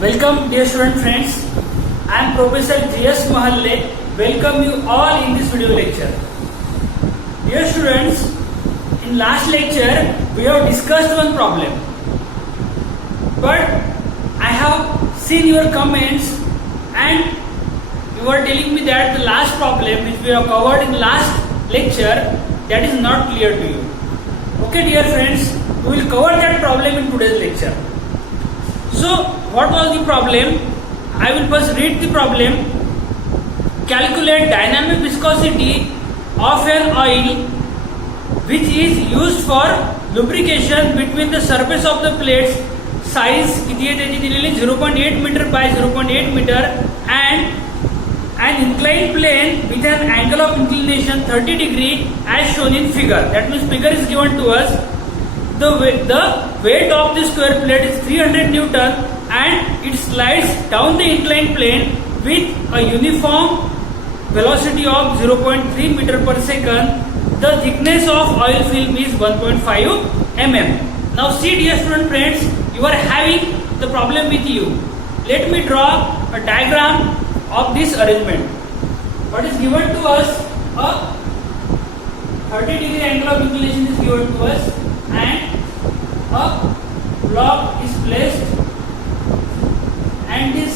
Welcome dear student friends. I am Professor J.S. Mahalle. Welcome you all in this video lecture. Dear students, in last lecture we have discussed one problem. But I have seen your comments and you are telling me that the last problem which we have covered in last lecture, that is not clear to you. Okay dear friends, we will cover that problem in today's lecture. So what was the problem? I will first read the problem. Calculate dynamic viscosity of an oil which is used for lubrication between the surface of the plates. Size किती आहे त्याची दिलेली 0.8 meter by 0.8 meter and an inclined plane with an angle of inclination 30 degree as shown in figure. That means figure is given to us. The weight of the square plate is 300 Newton and it slides down the inclined plane with a uniform velocity of 0.3 meter per second. The thickness of oil film is 1.5 mm. Now see dear student friends, you are having the problem with you. Let me draw a diagram of this arrangement. What is given to us? A 30 degree angle of inclination is given to us and a block is placed and this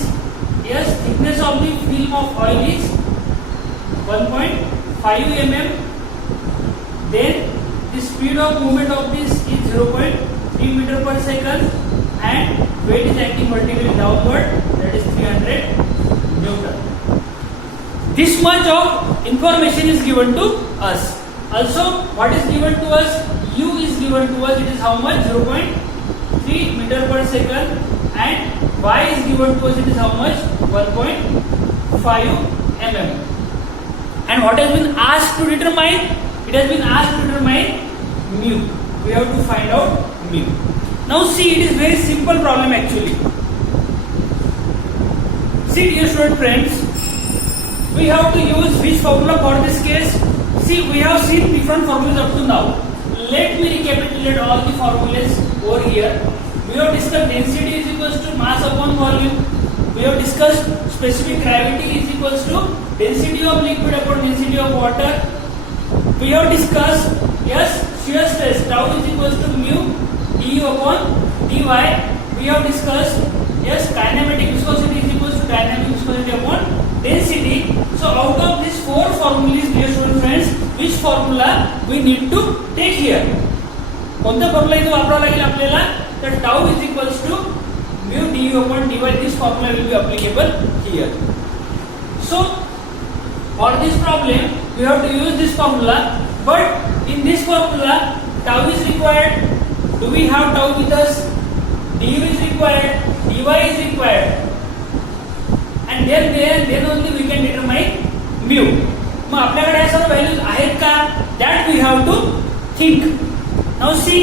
thickness of the film of oil is 1.5 mm. Then the speed of movement of this is 0.3 meter per second and weight is acting vertically downward, that is 300 Newton. This much of information is given to us. Also what is given to us? U is given to us, it is how much? 0.3 meter per second and Y is given to us, it is how much? 1.5 mm. And what has been asked to determine? It has been asked to determine mu. We have to find out mu. Now see, it is very simple problem actually. See dear student friends, we have to use which formula for this case? See, we have seen different formulas up to now. Let me recapitulate all the formulas over here. We have discussed density is equals to mass upon volume. We have discussed specific gravity is equals to density of liquid upon density of water. We have discussed shear stress tau is equals to mu du upon dy. We have discussed kinematic viscosity is equals to dynamic viscosity upon density. So out of these four formulas dear student friends, which formula we need to take here? कोणता formula इथे वापरावा लागेल आपल्याला? तर tau is equals to mu du upon dy. This formula will be applicable here. So for this problem we have to use this formula, but in this formula tau is required. Do we have tau with us? Du is required, dy is required, and then only we can determine mu. मग आपल्याकडे या सर्व values आहेत का? That we have to think. Now see,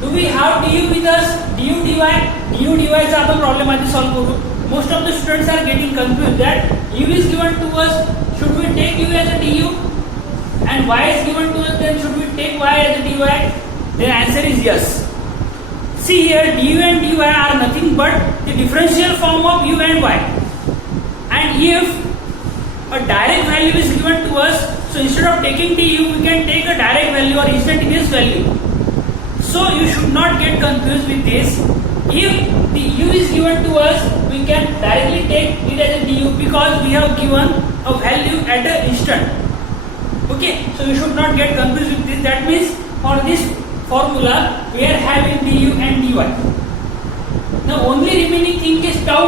do we have du with us? Du dy चा आपण problem आधी solve करू. Most of the students are getting confused that u is given to us, should we take u as a du? And y is given to us, then should we take y as a dy? The answer is yes. See here, du and dy are nothing but the differential form of u and y. And if a direct value is given to us, so instead of taking du, we can take a direct value or instantaneous value. So you should not get confused with this. If the u is given to us, we can directly take it as a du because we have given a value at an instant. Okay, so you should not get confused with this. That means for this formula we are having du and dy. Now only remaining thing is tau.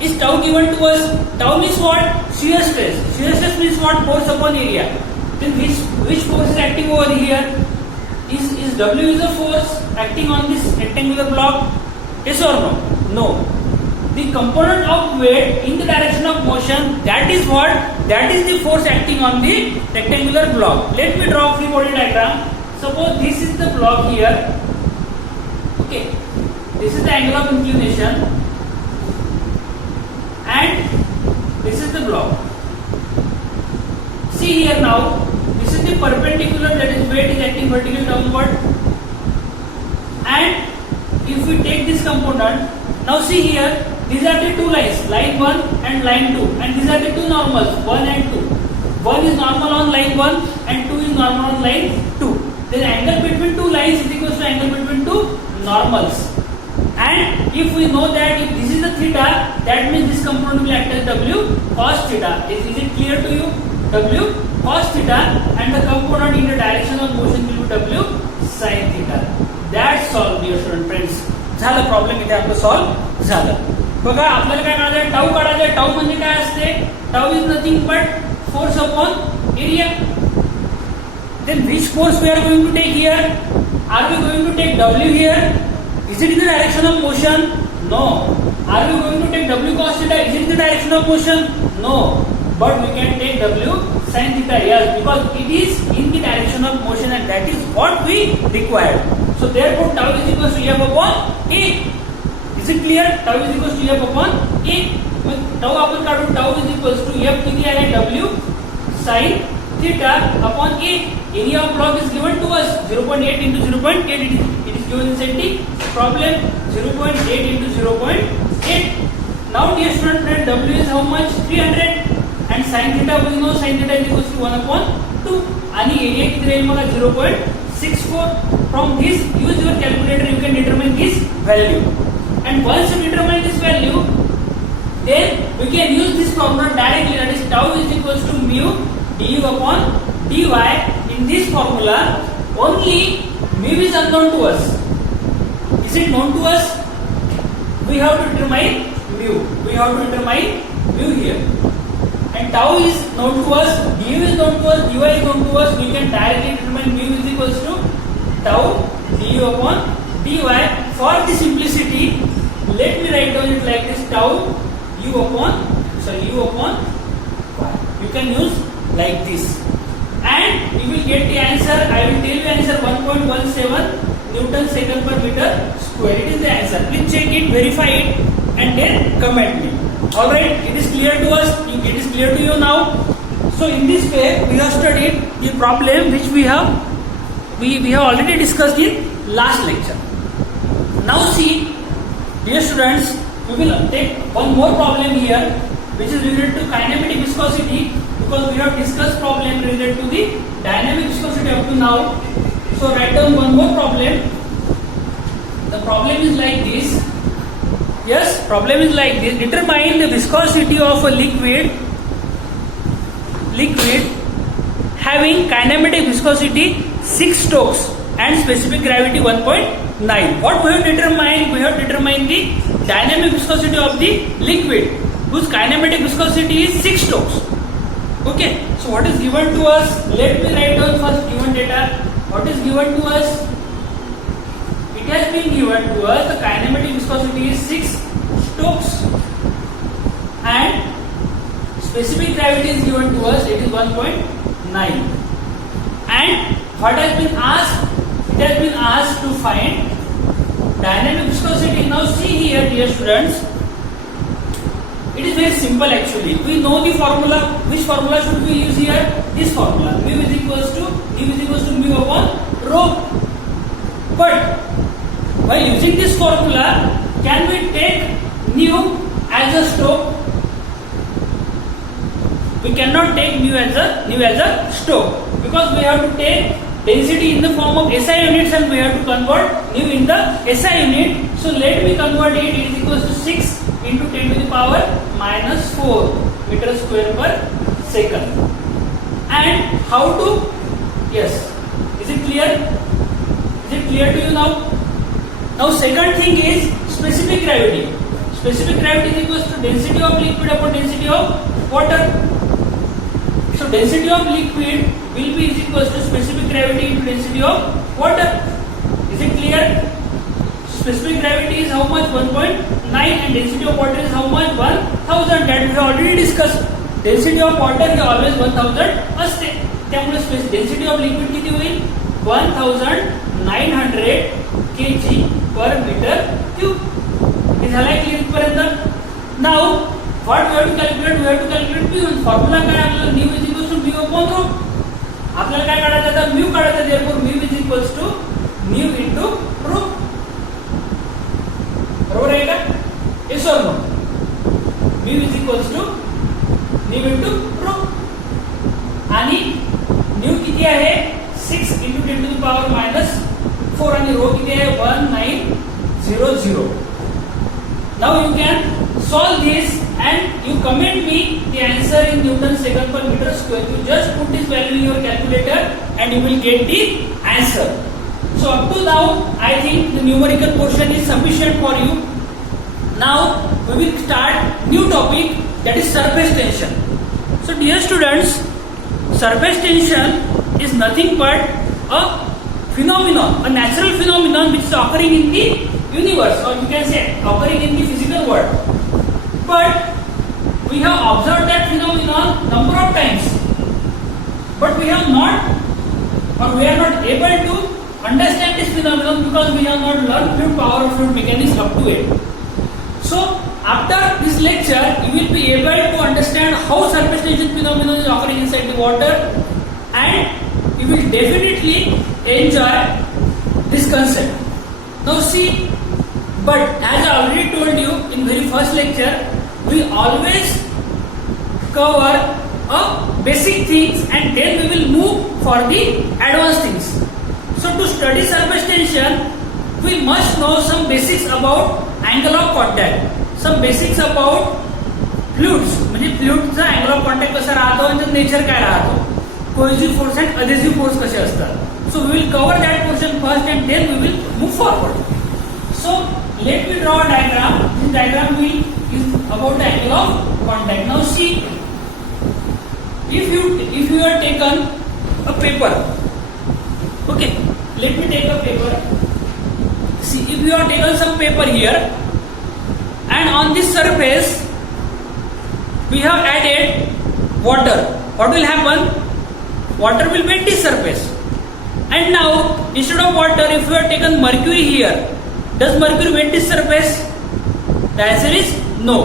Is tau given to us? Tau means what? Shear stress. Shear stress means what? Force upon area. Then which force is acting over here? Is W is a force acting on this rectangular block? Yes or no? No. The component of weight in the direction of motion, that is what? That is the force acting on the rectangular block. Let me draw a free body diagram. Suppose this is the block here. Okay. This is the angle of inclination. And this is the block. See here now, this is the perpendicular, that is weight is acting vertically downward. And if we take this component, now see here, these are the two lines, line 1 and line 2, and these are the two normals, 1 and 2. 1 is normal on line 1 and 2 is normal on line 2. Then angle between two lines is equals to angle between two normals. And if we know that if this is the theta, that means this component will act as W cos theta. Is it clear to you? W cos theta, and the component in the direction of motion will be W sin theta. That's all, dear student friends. झालं problem इथे आपलं solve झालं. बघा आपल्याला काय काढायचं आहे, tau काढायचं आहे. टाऊ म्हणजे काय असते? Tau is nothing but force upon area. Then which force we are going to take here? Are we going to take W here? Is it in the direction of motion? No. Are we going to take W cos theta? Is it in the direction of motion? No. But we can take W sin theta, yes, because it is in the direction of motion, and that is what we require. So therefore tau is equals to F upon A. Is it clear? Tau is equals to F upon A. Tau आपण काढू. Tau is equals to F किती आहे? W sin theta upon A. Area of block is given to us 0.8 into 0.8. It is given inside the problem. 0.8 into 0.8. Now dear student, W is how much? 300. And sin theta we know sin theta is equals to 1 upon 2. आणि area किती राहील मला? 0.64. From this, use your calculator. You can determine this value. And once you determine this value, then we can use this formula directly. That is tau is equals to mu du upon dy. In this formula, only mu is unknown to us. Is it known to us? We have to determine mu. We have to determine mu here. And tau is known to us, du is known to us, dy is known to us. We can directly determine mu is equals to tau du upon dy. For the simplicity, let me write down it like this: tau u upon y. You can use like this. And you will get the answer. I will tell you answer 1.17 Newton second per meter square. It is the answer. Please check it, verify it, and then comment me. Alright, it is clear to us. It is clear to you now. So in this way, we have studied the problem which we have already discussed in last lecture. Now see, dear students, we will take one more problem here, which is related to kinematic viscosity. Because we have discussed problem related to the dynamic viscosity up to now. So write down one more problem. The problem is like this. Yes, problem is like this. Determine the viscosity of a liquid having kinematic viscosity 6 Stokes and specific gravity 1.9. What we have determined? We have determined the dynamic viscosity of the liquid whose kinematic viscosity is 6 Stokes. Okay, so what is given to us? Let me write down first given data. What is given to us? It has been given to us the kinematic viscosity is 6 Stokes and specific gravity is given to us, it is 1.9. And what has been asked? It has been asked to find dynamic viscosity. Now see here, dear students. It is very simple actually. We know the formula. Which formula should we use here? This formula. Mu is equals to mu upon rho. But while using this formula, can we take nu as a Stoke? We cannot take nu as a Stoke because we have to take density in the form of SI units and we have to convert nu in the SI unit. So let me convert it. It is equals to 6 into 10 to the power minus 4 meter square per second. And how to? Yes. Is it clear? Is it clear to you now? Now second thing is specific gravity. Specific gravity is equals to density of liquid upon density of water. So density of liquid will be equals to specific gravity into density of water. Is it clear? Specific gravity is how much? 1.9 and density of water is how much? 1000. That we have already discussed. Density of water is always 1000 असते. त्यामुळे density of liquid किती होईल? 1900 kg per meter cube. हे झालंय clear पर्यंत. Now what we have to calculate? We have to calculate mu. Formula काय आपल्याला mu is equals to mu upon rho. आपल्याला काय काढायचं आता? mu काढायचं. Therefore mu is equals to mu into rho. बरोबर आहे का? Yes or no? किती आहे 1900. Now you can solve this and you comment me the answer in Newton second per meter square. You just put this value in your calculator and you will get the answer. So up to now I think the numerical portion is sufficient for you. Now we will start new topic, that is surface tension. So dear students, surface tension is nothing but a phenomenon, a natural phenomenon which is occurring in the universe, or you can say occurring in the physical world. But we have observed that phenomenon number of times, but we have not, or we are not able to understand this phenomenon because we have not learned fluid power or fluid mechanics up to it. So after this lecture you will be able to understand how surface tension phenomenon is occurring inside the water, and you will definitely enjoy this concept. Now see, but as I already told you in very first lecture, we always cover basic things and then we will move for the advanced things. So to study surface tension, we must know some basics about angle of contact, some basics about fluids, म्हणजे फ्लुइडचा angle of contact कसा राहतो आणि nature काय राहतो, cohesive force and adhesive force कसे असतात. So we will cover that portion first and then we will move forward. So let me draw a diagram. This diagram is about the angle of contact. Now see, if you have taken a paper, okay, let me take a paper. See, if you have taken some paper here, and on this surface we have added water, what will happen? Water will wet this surface. And now instead of water, if you have taken mercury here, does mercury wet this surface? The answer is no.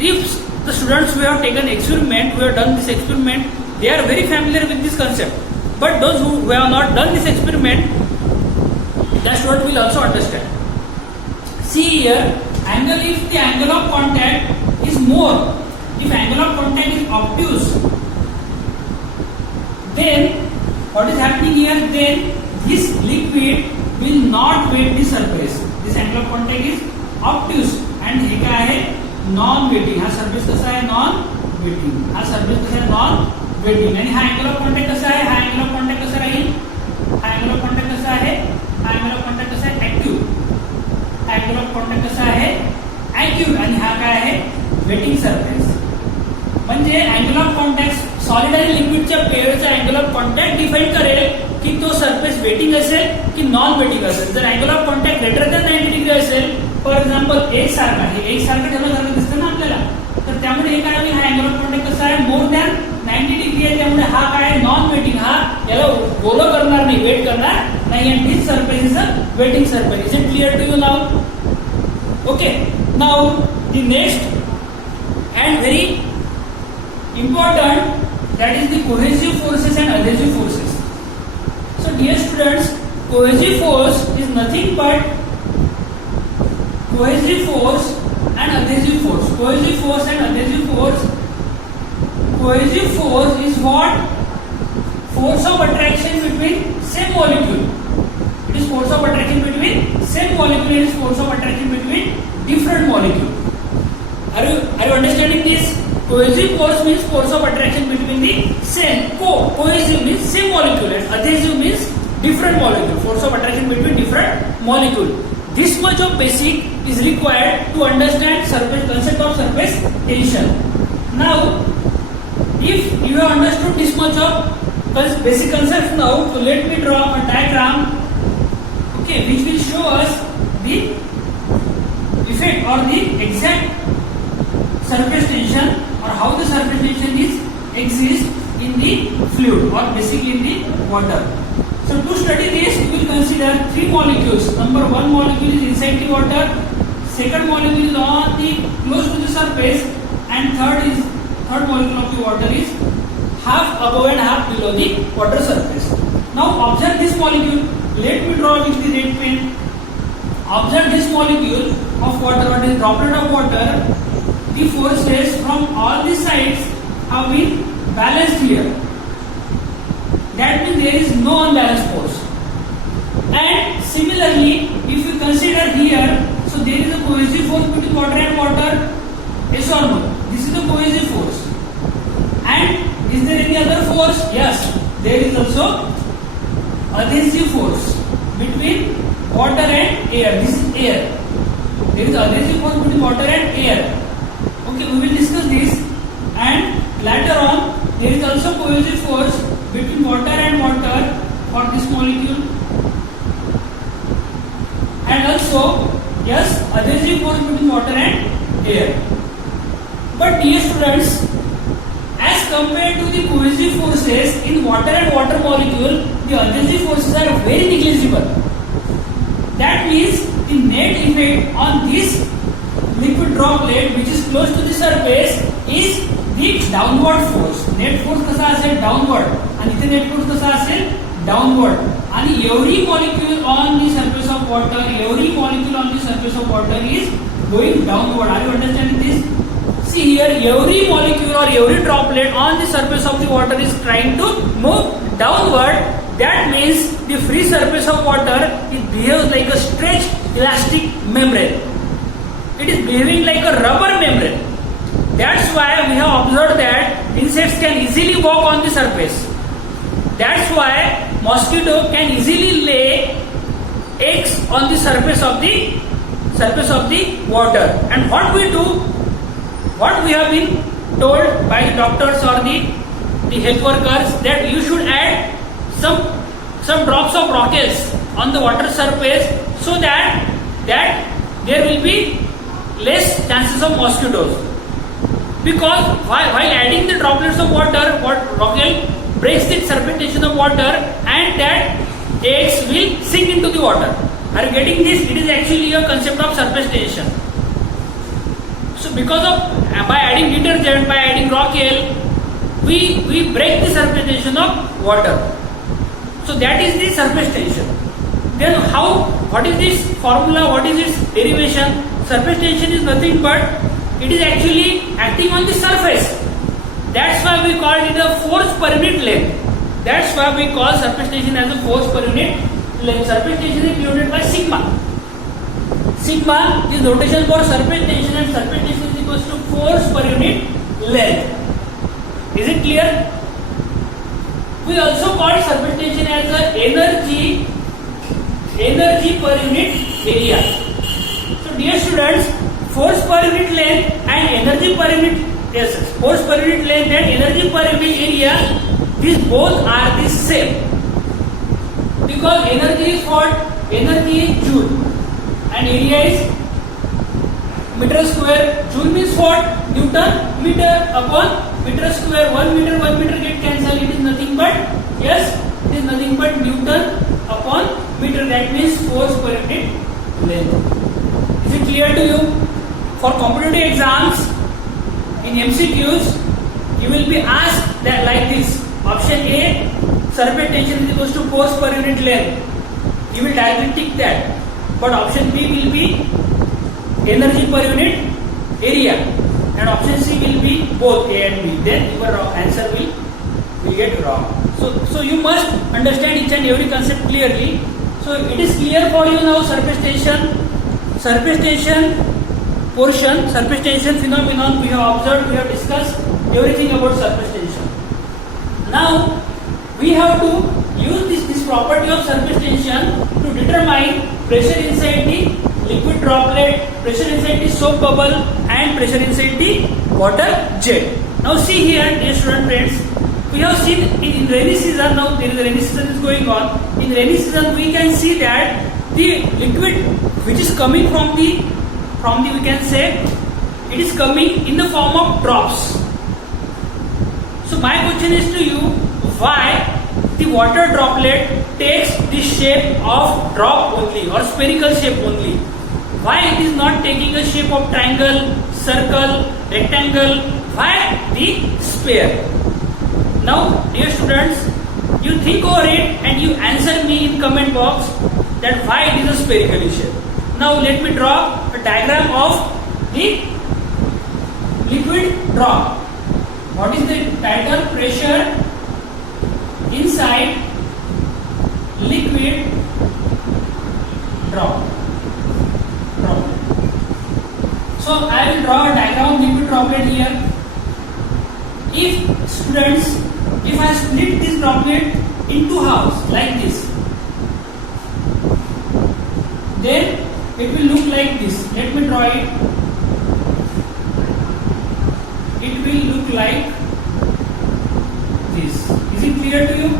If the students who have taken experiment, who have done this experiment, they are very familiar with this concept. But those who have not done this experiment, that student will also understand. See here, angle, if the angle of contact is more, if angle of contact is obtuse, then what is happening here? Then this liquid will not wet the surface. This angle of contact is obtuse and हे काय आहे non waiting. हा surface कसा आहे non waiting, हा surface कसा आहे non waiting. आणि हा अँगल ऑफ कॉन्टॅक्ट कसा आहे, हा अँगल ऑफ कॉन्टॅक्ट कसा राहील, हा अँगल ऑफ कॉन्टॅक्ट कसा आहे, हा अँगल ऑफ कॉन्टॅक्ट कसा आहे ऍक्टिव्ह, हा अँगल ऑफ कॉन्टॅक्ट कसा आहे ऍक्टिव्ह, आणि हा काय आहे वेटिंग सरफेस. म्हणजे अँगल ऑफ कॉन्टॅक्ट सॉलिड आणि लिक्विडच्या पेअरचा अँगल ऑफ कॉन्टॅक्ट डिफाईन करेल की तो सरफेस वेटिंग असेल की नॉन वेटिंग असेल. जर angle of contact greater than 90 degree असेल, फॉर एक्झाम्पल एक सारखा, हे एक सारखं ठेवल्यासारखं दिसतं ना आपल्याला, तर त्यामुळे हे काय होईल, हा अँगल ऑफ कॉन्टॅक्ट कसा आहे मोर दॅन 90 डिग्री आहे, त्यामुळे हा काय आहे नॉन वेटिंग, हा याला गोल करणार नाही, वेट करणार नाही, आणि this surface is a wetting surface. Is it clear to you now? Okay, now the next and very important, that is the cohesive forces and adhesive forces. So dear students, cohesive force is nothing but cohesive force and adhesive force. Cohesive force and adhesive force. Cohesive force is what? Force of attraction between same molecule. It is force of attraction between same molecule. It is force of attraction between different molecule. Are you understanding this? Cohesive force means force of attraction between the same. Cohesive means same molecule, and adhesive means different molecule. Force of attraction between different molecule. This much of basic is required to understand surface concept of surface tension. Now, if you have understood this much of basic concepts now, so let me draw a diagram, okay, which will show us the effect or the exact surface tension, or how the surface tension exists in the fluid, or basically in the water. So to study this, we will consider three molecules. Number one molecule is inside the water, second molecule is on the close to the surface, and third molecule of the water is half above and half below the water surface. Now observe this molecule. Let me draw with the red pen. Observe this molecule of water, or this droplet of water. The forces from all the sides have been balanced here. That means there is no unbalanced force. Yes or no? This is the cohesive force. And is there any other force? Yes, there is also adhesive force between water and air. This is air. There is adhesive force between water and air. Okay, we will discuss this. And later on, there is also cohesive force between water and water for this molecule. And also, yes, adhesive force between water and air. But dear students, as compared to the cohesive forces in water and water molecule, the adhesive forces are very negligible. That means the net effect on this liquid droplet which is close to the surface is the downward force. Net force कसा असेल downward आणि इथे net force कसा असेल downward. आणि every molecule on the surface of water, every molecule on the surface of water is going downward. Are you understanding this? See here, every molecule or every droplet on the surface of the water is trying to move downward. That means the free surface of water, it behaves like a stretched elastic membrane. It is behaving like a rubber membrane. That's why we have observed that insects can easily walk on the surface. That's why mosquito can easily lay eggs on the surface of the water. And what we do, what we have been told by the doctors or the health workers, that you should add some drops of rockets on the water surface so that there will be less chances of mosquitoes. Because while adding the droplets of water, rocket breaks the surface tension of water and that eggs will sink into the water. Are you getting this? It is actually a concept of surface tension. So because of by adding detergent, by adding rocket, we break the surface tension of water. So that is the surface tension. Then what is this formula? What is its derivation? Surface tension is nothing but it is actually acting on the surface. That's why we call it a force per unit length. That's why we call surface tension as a force per unit length. Surface tension is denoted by sigma. Sigma is notation for surface tension and surface tension is equals to force per unit length. Is it clear? We also call surface tension as a energy per unit area. So dear students, force per unit length and energy per unit, yes, force per unit length and energy per unit area, these both are the same. Because energy is what? Energy is joule and area is meter square. Joule means what? Newton meter upon meter square. 1 meter get cancelled. It is nothing but, yes, it is nothing but Newton upon meter. That means force per unit length. Is it clear to you? For competitive exams, in MCQs, you will be asked that like this. Option A, surface tension is equals to force per unit length. You will directly tick that. But option B will be energy per unit area. And option C will be both A and B. Then your answer will get wrong. So you must understand each and every concept clearly. So it is clear for you now surface tension portion, surface tension phenomenon we have observed, we have discussed everything about surface tension. Now we have to use this property of surface tension to determine pressure inside the liquid droplet, pressure inside the soap bubble and pressure inside the water jet. Now see here, dear student friends, we have seen in rainy season, now there is a rainy season is going on. In rainy season we can see that the liquid which is coming from the we can say it is coming in the form of drops. So my question is to you, why the water droplet takes the shape of drop only or spherical shape only? Why it is not taking a shape of triangle, circle, rectangle? Why the sphere? Now dear students, you think over it and you answer me in comment box that why it is a spherical shape. Now let me draw a diagram of the liquid drop. What is the title? Pressure inside liquid drop. So I will draw a diagram of liquid liquid droplet here. If students, if I split this droplet into halves like this, then it will look like this. Let me draw it. It will look like this. Is it clear to you?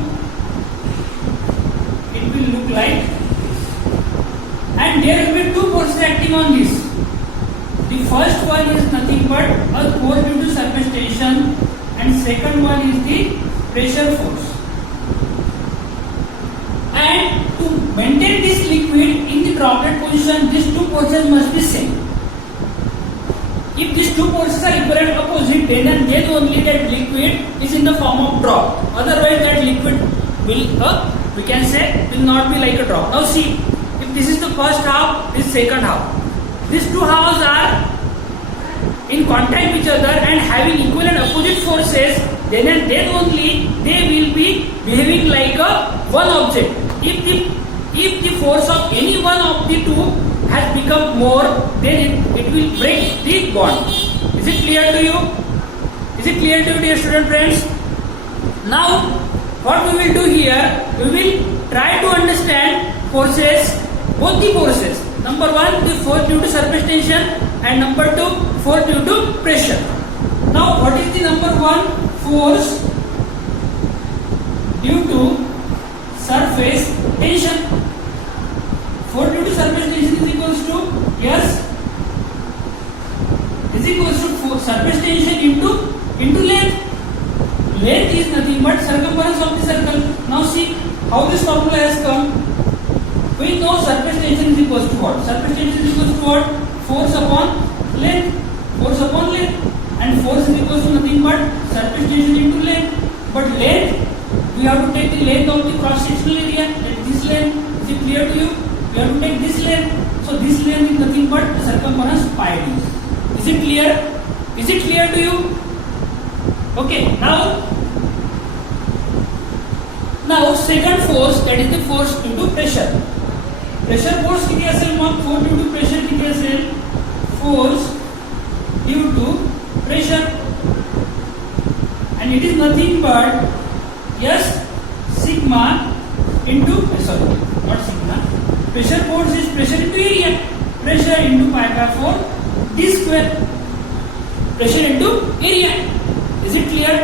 It will look like this. And there will be two forces acting on this. The first one is nothing but a force due to surface tension, and second one is the pressure force. And to maintain this liquid in the droplet position, these two forces must be same. If these two forces are equal and opposite, then and then only that liquid is in the form of drop. Otherwise, that liquid will, we can say, will not be like a drop. Now see, if this is the first half, this second half. These two halves are in contact with each other and having equal and opposite forces, then and then only they will be behaving like a one object. If the force of any one of the two has become more, then it will break the bond. Is it clear to you? Is it clear to you, dear student friends? Now, what we will do here, we will try to understand forces, both the forces. Number one, the force due to surface tension, and number two, force due to pressure. Now, what is the number one force due to surface tension? Force due to surface tension is equals to, yes, is equals to surface tension into length. Length is nothing but circumference of the circle. Now see how this formula has come. We know surface tension is equals to what? Surface tension is equals to what? Force upon length. Force upon length. And force is equals to nothing but surface tension into length. But length, we have to take the length of the cross-sectional area. That this length, is it clear to you? We have to take this length. So this length is nothing but circumference pi d. Is it clear? Is it clear to you? Okay, now second force, that is the force due to pressure. Pressure force किती असेल मग? Force due to pressure किती असेल? Force due to pressure, and it is nothing but yes sigma into not sigma. Pressure force is pressure into area. Pressure into pi by 4 d square. Pressure into area. Is it clear?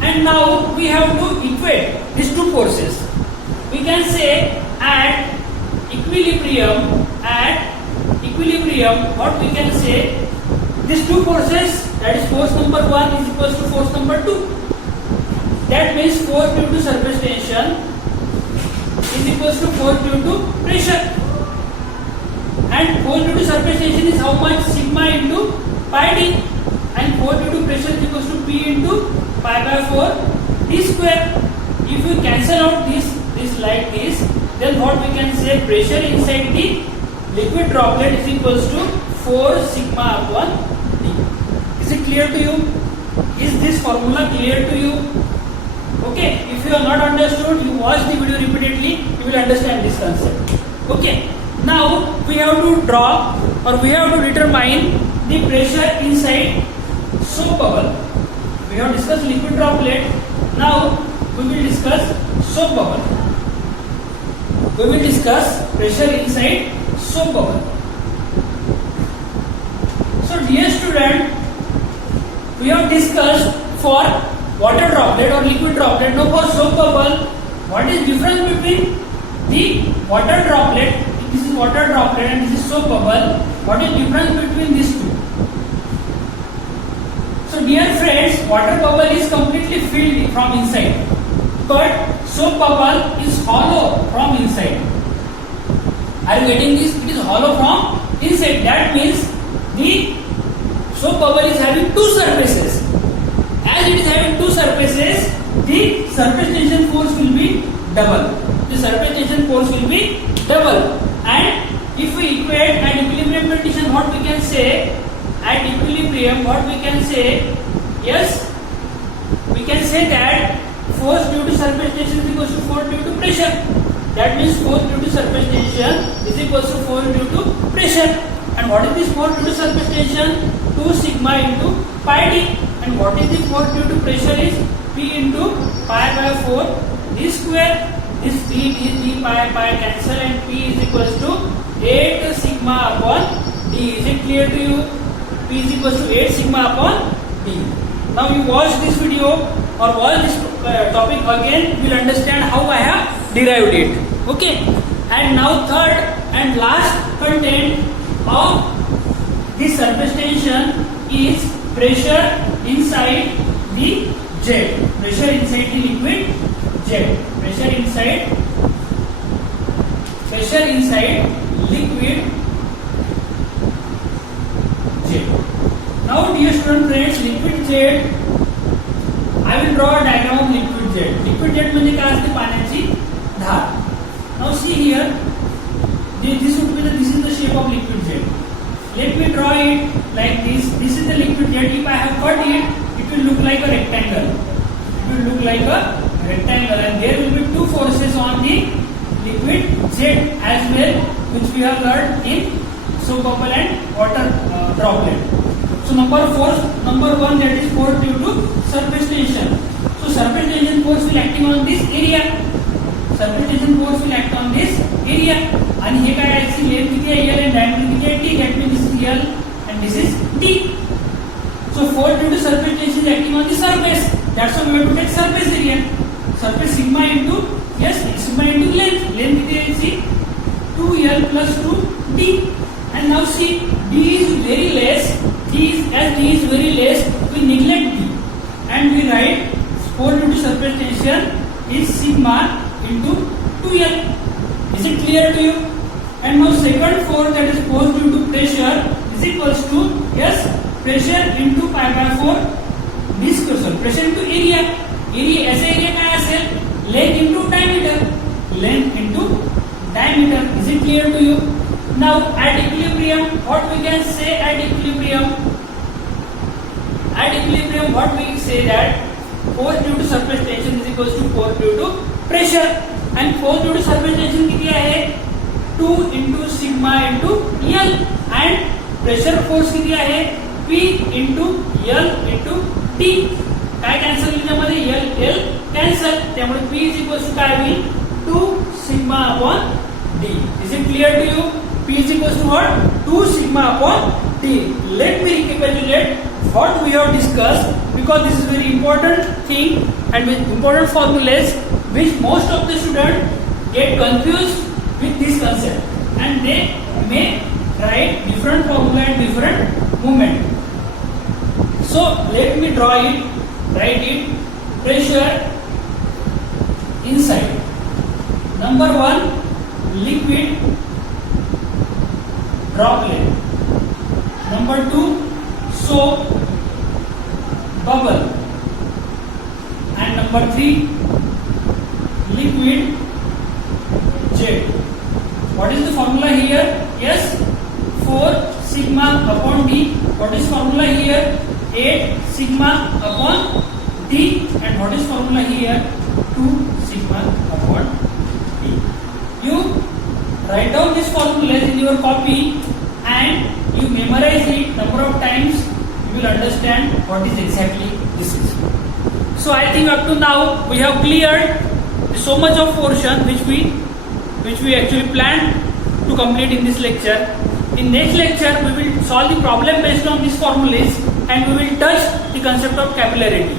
And now we have to equate these two forces. We can say at equilibrium, what we can say, these two forces, that is force number 1 is equals to force number 2. That means force due to surface tension is equals to force due to pressure. And force due to surface tension is how much? Sigma into pi d. And force due to pressure is equals to P into pi by 4 d square. If you cancel out this like this, then what we can say, pressure inside the liquid droplet is equals to 4 sigma upon d. Is it clear to you? Is this formula clear to you? Okay, if you have not understood, you watch the video repeatedly, you will understand this concept. Okay, now we have to draw or we have to determine the pressure inside soap bubble. We have discussed liquid droplet. Now we will discuss soap bubble. We will discuss pressure inside soap bubble. So dear student, we have discussed for water droplet or liquid droplet. Now for soap bubble, what is difference between the water droplet? This is water droplet and this is soap bubble. What is difference between these two? So dear friends, water bubble is completely filled from inside, but soap bubble is hollow from inside. Are you getting this? It is hollow from inside. That means the soap bubble is having two surfaces. As it is having two surfaces, the surface tension force will be double. The surface tension force will be double. And if we equate at equilibrium condition, what we can say? At equilibrium, what we can say? Yes, we can say that force due to surface tension is equals to force due to pressure. That means force due to surface tension is equals to force due to pressure. And what is this force due to surface tension? 2 sigma into pi d. And what is the force due to pressure is P into pi by 4 d square. This d pi cancel and P is equals to 8 sigma upon d. Is it clear to you? P is equals to 8 sigma upon d. Now you watch this video or watch this topic again, you will understand how I have derived it. Okay. And now third and last content of this surface tension is pressure inside the jet. Pressure inside the liquid jet. Pressure inside liquid jet. Now dear student friends, liquid jet, I will draw a diagram of liquid jet. Liquid jet म्हणजे काय असते? पाण्याची धार. Now see here, this is the shape of liquid jet. Let me draw it like this. This is the liquid jet. If I have cut it, it will look like a rectangle. And there will be two forces on the liquid jet as well, which we have learned in soap bubble and water droplet. So number one, that is force due to surface tension. So surface tension force will acting on this area. Surface tension force will act on this area. आणि हे काय आहे? Length किती आहे? L and diameter किती आहे? T. That means this is L and this is T. So force due to surface tension is acting on the surface. That's why we have to take surface area. Surface sigma into length. Length किती आहे? See 2L plus 2D. And now see D is very less. D is very less. We neglect D and we write force due to surface tension is sigma into 2L. Is it clear to you? And now second force, that is force due to pressure, is equals to pressure into pi by 4 d square. Pressure into area. ऐसा area काय असेल? Length into diameter. Is it clear to you? Now at equilibrium, what we can say at equilibrium? At equilibrium, what we say that force due to surface tension is equals to force due to pressure. And force due to surface tension किती आहे? 2 into sigma into L. And pressure force किती आहे? P into L into T. काय cancel याच्यामध्ये? L cancel. त्यामुळे P is equals to काय होईल? 2 sigma upon D. Is it clear to you? P is equals to what? 2 sigma upon D. Let me recapitulate what we have discussed, because this is very important thing and with important formulas which most of the students get confused with this concept and they may write different formula and different movement. So let me draw it, write it. Pressure inside. Number one, liquid droplet. Number two, soap bubble. And number three, liquid jet. What is the formula here? 4 sigma upon D. What is formula here? 8 sigma upon D. And what is formula here? 2 sigma upon D. You write down these formulas in your copy and you memorize it number of times. You will understand what is exactly this is. So I think up to now we have cleared so much of portion which we actually planned to complete in this lecture. In next lecture we will solve the problem based on these formulas and we will touch the concept of capillarity.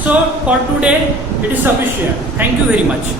So for today it is sufficient. Thank you very much.